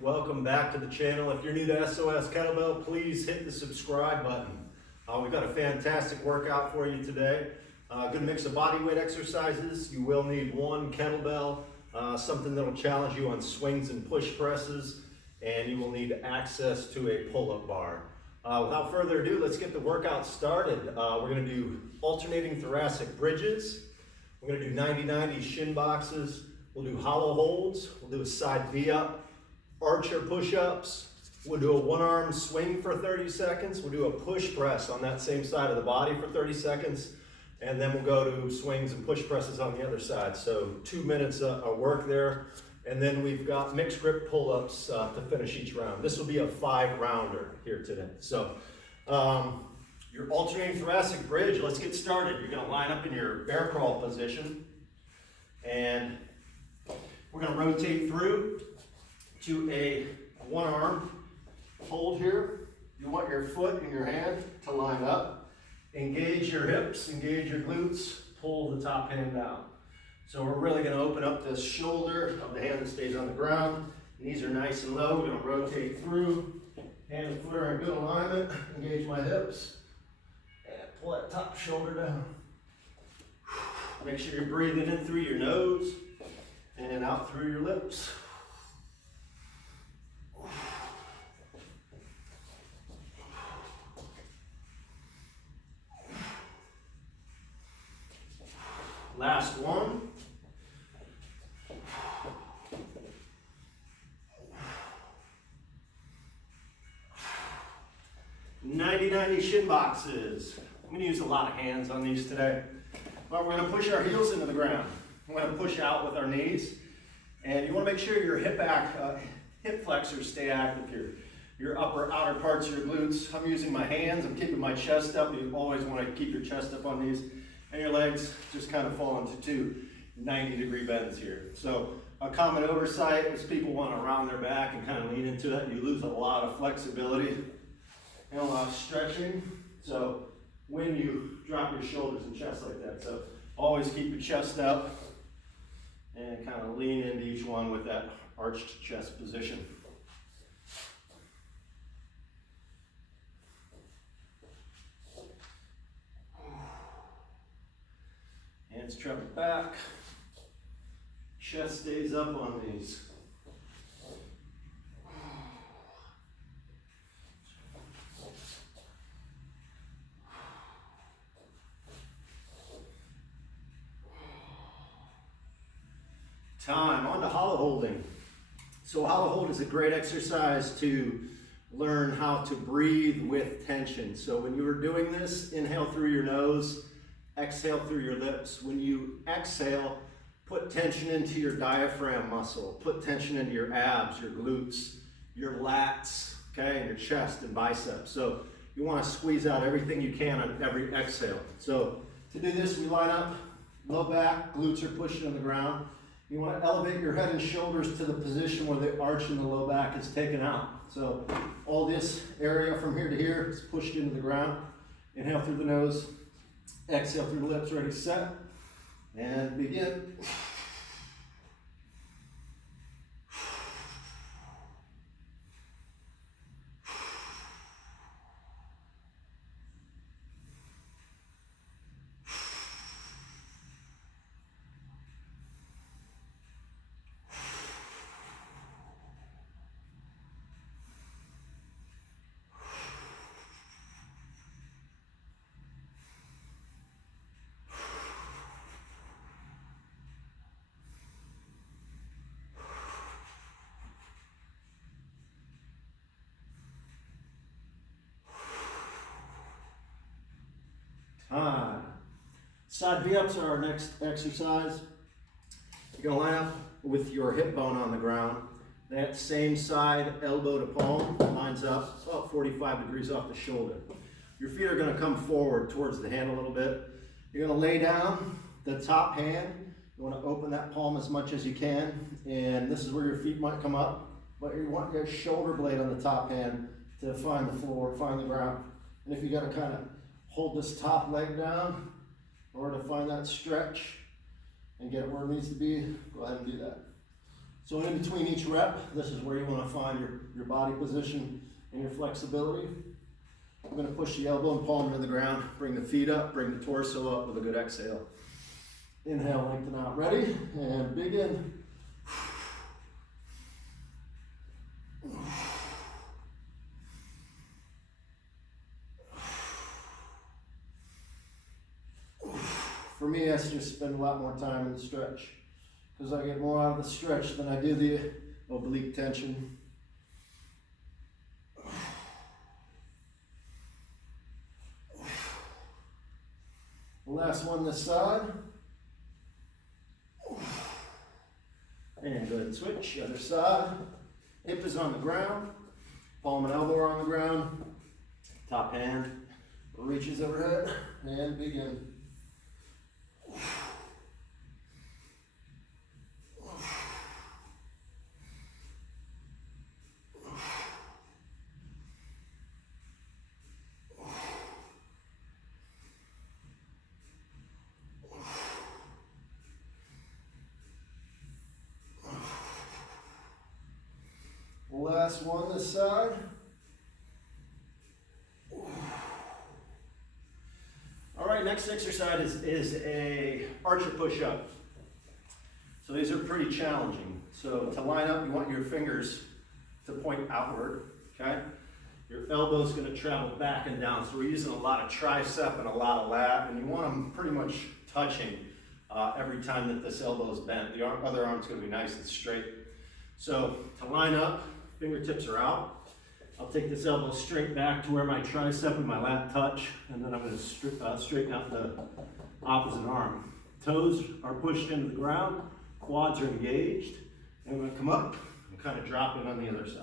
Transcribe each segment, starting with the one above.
welcome back to the channel. If you're new to SOS Kettlebell, please hit the subscribe button. We've got a fantastic workout for you today. Good mix of body weight exercises. You will need one kettlebell, something that will challenge you on swings and push presses, and you will need access to a pull-up bar. Without further ado, let's get the workout started. We're going to do alternating thoracic bridges. We're going to do 90-90 shin boxes. We'll do hollow holds. We'll do a side V-up, archer push-ups. We'll do a one-arm swing for 30 seconds. We'll do a push press on that same side of the body for 30 seconds. And then we'll go to swings and push presses on the other side. So 2 minutes of work there. And then we've got mixed grip pull-ups to finish each round. This will be a 5-rounder here today. So your alternating thoracic bridge, let's get started. You're gonna line up in your bear crawl position. And we're gonna rotate through to a one-arm hold here. You want your foot and your hand to line up. Engage your hips, engage your glutes, pull the top hand down. So we're really gonna open up this shoulder of the hand that stays on the ground. Knees are nice and low. We're gonna rotate through. Hand and foot are in good alignment. Engage my hips. And pull that top shoulder down. Make sure you're breathing in through your nose and out through your lips. Last one. Ninety shin boxes. I'm going to use a lot of hands on these today. But we're going to push our heels into the ground. We're going to push out with our knees. And you want to make sure your hip flexors stay active. Your upper outer parts of your glutes. I'm using my hands. I'm keeping my chest up. You always want to keep your chest up on these. And your legs just kind of fall into two 90-degree bends here. So a common oversight is people want to round their back and kind of lean into that. You lose a lot of flexibility and a lot of stretching. So when you drop your shoulders and chest like that, so always keep your chest up and kind of lean into each one with that arched chest position. Hands travel back, chest stays up on these. Time, on to hollow holding. So hollow hold is a great exercise to learn how to breathe with tension. So when you are doing this, inhale through your nose, exhale through your lips. When you exhale, put tension into your diaphragm muscle. Put tension into your abs, your glutes, your lats, okay, and your chest and biceps. So you want to squeeze out everything you can on every exhale. So to do this, we line up, low back, glutes are pushing on the ground. You want to elevate your head and shoulders to the position where the arch in the low back is taken out. So all this area from here to here is pushed into the ground. Inhale through the nose. Exhale through the lips, ready, set, and begin. Side V-ups are our next exercise. You're gonna line up with your hip bone on the ground. That same side, elbow to palm, lines up about 45 degrees off the shoulder. Your feet are gonna come forward towards the hand a little bit. You're gonna lay down the top hand. You wanna open that palm as much as you can. And this is where your feet might come up. But you want your shoulder blade on the top hand to find the floor, find the ground. And if you gotta kind of hold this top leg down in order to find that stretch and get it where it needs to be, go ahead and do that. So in between each rep, this is where you want to find your body position and your flexibility. I'm going to push the elbow and palm to the ground, bring the feet up, bring the torso up with a good exhale. Inhale, lengthen out, ready, and begin. For me, I just spend a lot more time in the stretch because I get more out of the stretch than I do the oblique tension. Last one this side. And go ahead and switch, other side. Hip is on the ground, palm and elbow are on the ground, top hand reaches overhead, and begin. Last one this side. All right, next exercise is a archer push-up. So these are pretty challenging. So to line up, you want your fingers to point outward, okay? Your elbow's gonna travel back and down. So we're using a lot of tricep and a lot of lat, and you want them pretty much touching every time that this elbow is bent. The other arm's gonna be nice and straight. So to line up, fingertips are out. I'll take this elbow straight back to where my tricep and my lat touch, and then I'm going to straighten out the opposite arm. Toes are pushed into the ground, quads are engaged, and I'm going to come up and kind of drop it on the other side.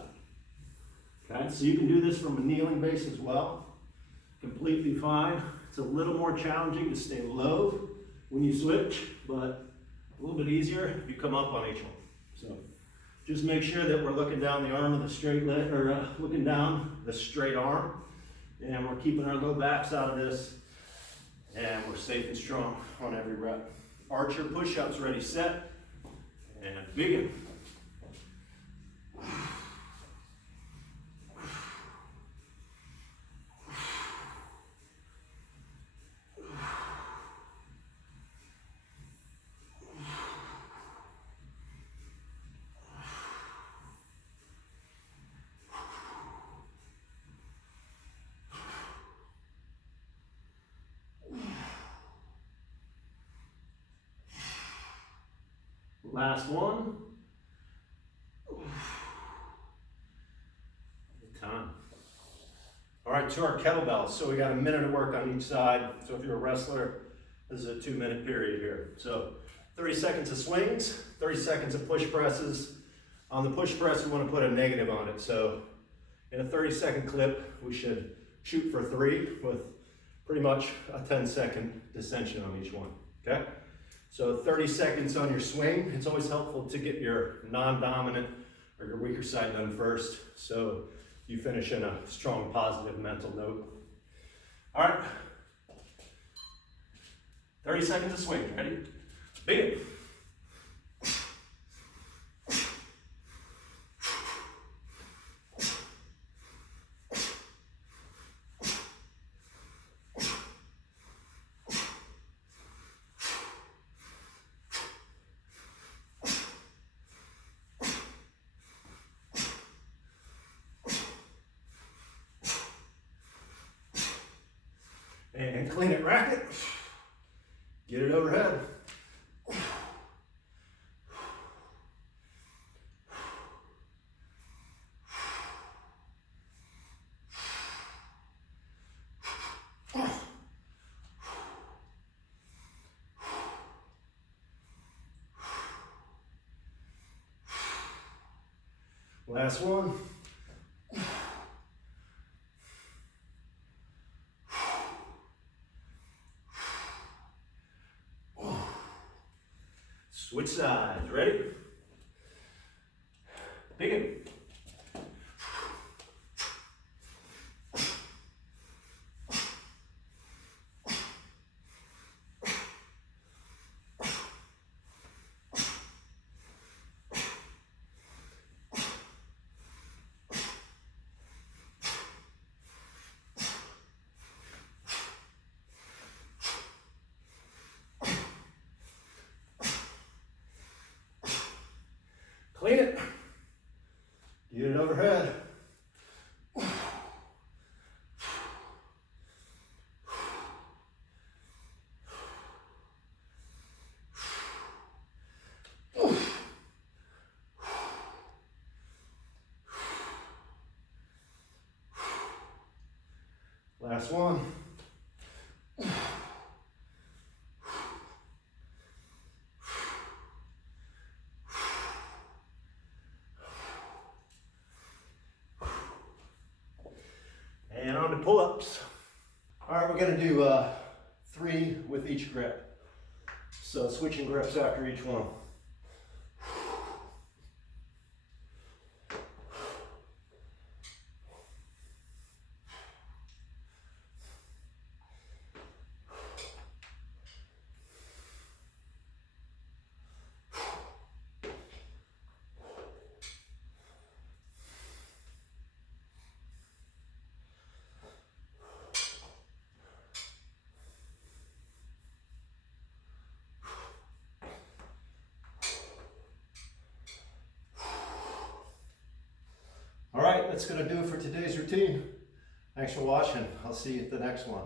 Okay, so you can do this from a kneeling base as well. Completely fine. It's a little more challenging to stay low when you switch, but a little bit easier if you come up on each one. So just make sure that we're looking down the arm of the straight leg, or looking down the straight arm, and we're keeping our low backs out of this, and we're safe and strong on every rep. Archer push-ups ready, set, and begin. Last one. Good time. All right, to our kettlebells. So we got a minute of work on each side. So if you're a wrestler, this is a 2-minute period here. So 30 seconds of swings, 30 seconds of push presses. On the push press, we want to put a negative on it. So in a 30-second clip, we should shoot for 3 with pretty much a 10-second descension on each one, okay? So 30 seconds on your swing. It's always helpful to get your non-dominant or your weaker side done first, so you finish in a strong, positive mental note. All right. 30 seconds of swing. Ready? Begin. And clean it, rack it, get it overhead. Last one. Switch sides, ready? Begin. Clean it. Get it overhead. Last one. And on to pull-ups. All right, we're gonna do 3 with each grip. So switching grips after each one. All right, that's gonna do it for today's routine. Thanks for watching. I'll see you at the next one.